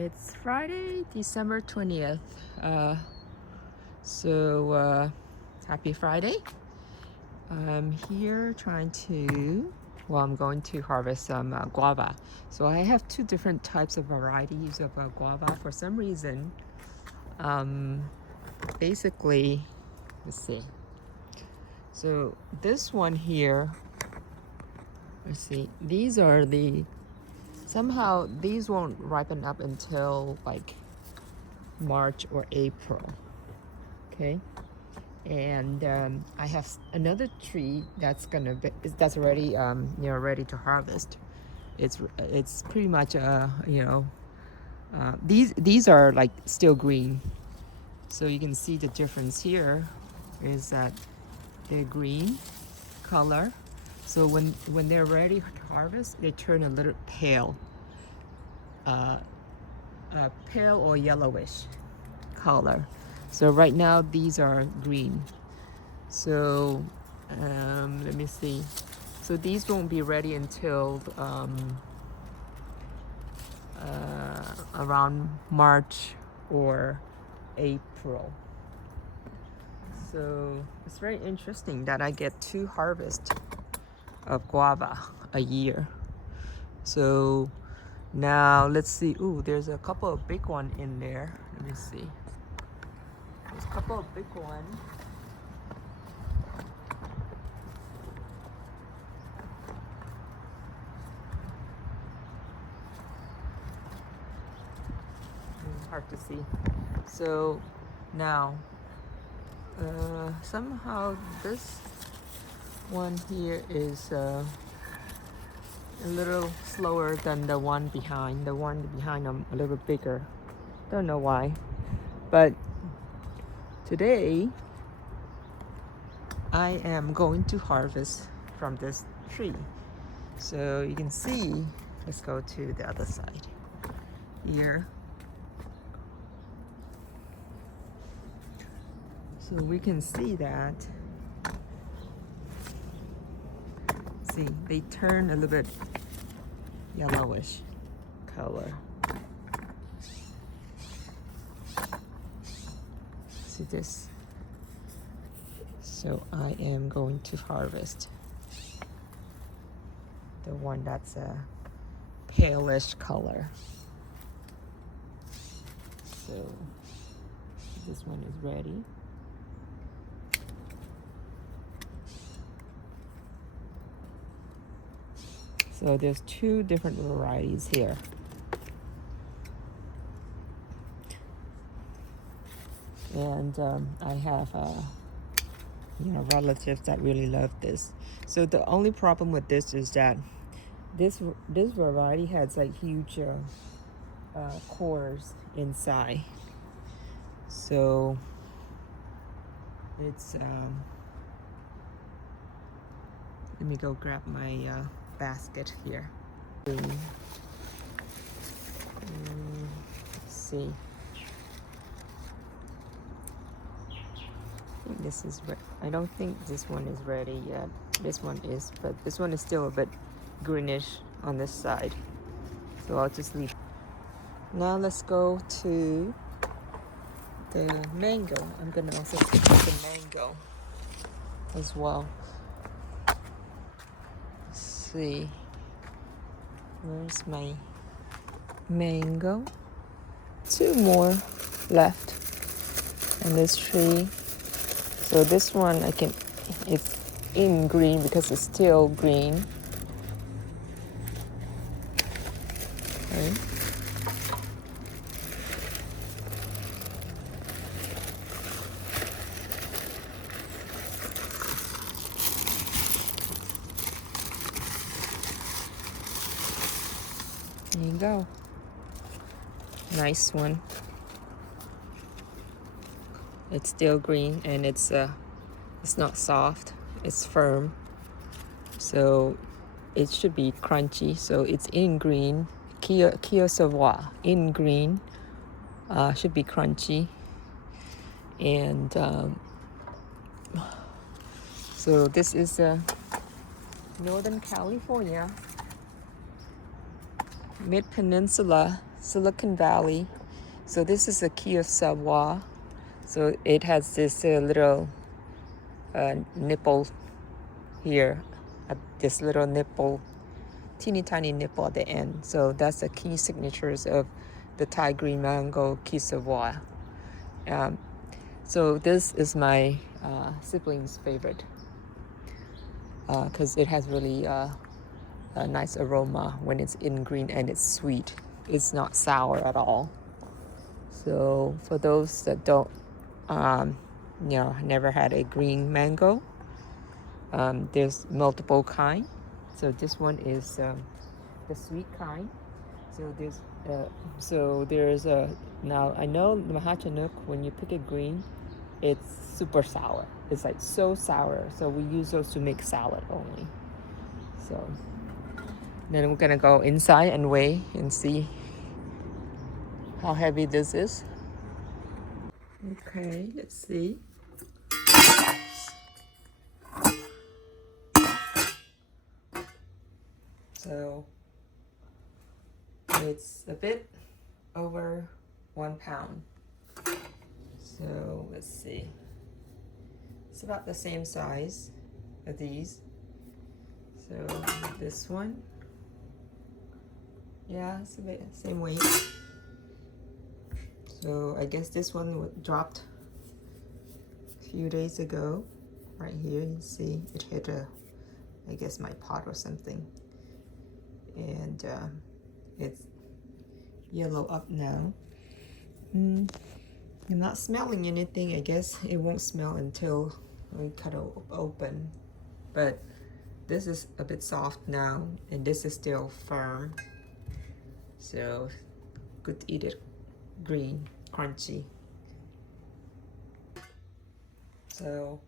It's Friday, December 20th. Happy Friday. I'm here trying to, I'm going to harvest some guava. So I have two different types of varieties of guava. For some reason, basically, let's see. So this one here, let's see, somehow these won't ripen up until like March or April. Okay, and I have another tree that's already ready to harvest. It's pretty much these are like still green, so you can see the difference here is that they're green color. So when they're ready to harvest, they turn a little pale, pale or yellowish color. So right now these are green. So let me see. So these won't be ready until around March or April. So it's very interesting that I get 2 harvests of guava a year. So now let's see. Ooh, there's a couple of big ones in there. Let me see. There's a couple of big ones. Hard to see. So now somehow this one here is a little slower than the one behind. The one behind I'm a little bigger. Don't know why. But today I am going to harvest from this tree. So you can see, let's go to the other side here. So we can see that, see, they turn a little bit yellowish color. See this? So I am going to harvest the one that's a palish color. So this one is ready. So there's 2 different varieties here. And I have relatives that really love this. So the only problem with this is that this variety has like huge cores inside. So it's let me go grab my basket here. Let's see. I think this is I don't think this one is ready yet. This one is, but this one is still a bit greenish on this side. So I'll just leave. Now let's go to the mango. I'm gonna also pick up the mango as well. See, where's my mango? 2 more left on this tree. So this one it's in green because it's still green. Okay. There you go. Nice one. It's still green and it's not soft. It's firm. So it should be crunchy. So it's in green. Kia Savoie in green. Should be crunchy. And so this is Northern California. Mid-Peninsula Silicon Valley. So this is a key of Savoie. So it has this little nipple here, this little nipple, teeny tiny nipple at the end. So that's the key signatures of the Thai green mango key Savoie. So this is my sibling's favorite because it has really a nice aroma when it's in green and it's sweet. It's not sour at all. So for those that don't, never had a green mango, there's multiple kind. So this one is the sweet kind. So there's a now I know the Mahachanuk, when you pick it green, it's super sour. It's like so sour. So we use those to make salad only. So then we're gonna go inside and weigh and see how heavy this is. Okay, let's see. So it's a bit over 1 pound. So let's see. It's about the same size of these. So this one, yeah, it's a bit same weight. So I guess this one dropped a few days ago. Right here, you see it hit I guess my pot or something, and it's yellow up now. I'm not smelling anything. I guess it won't smell until we cut it open, but this is a bit soft now, and this is still firm. So good to eat it green, crunchy. So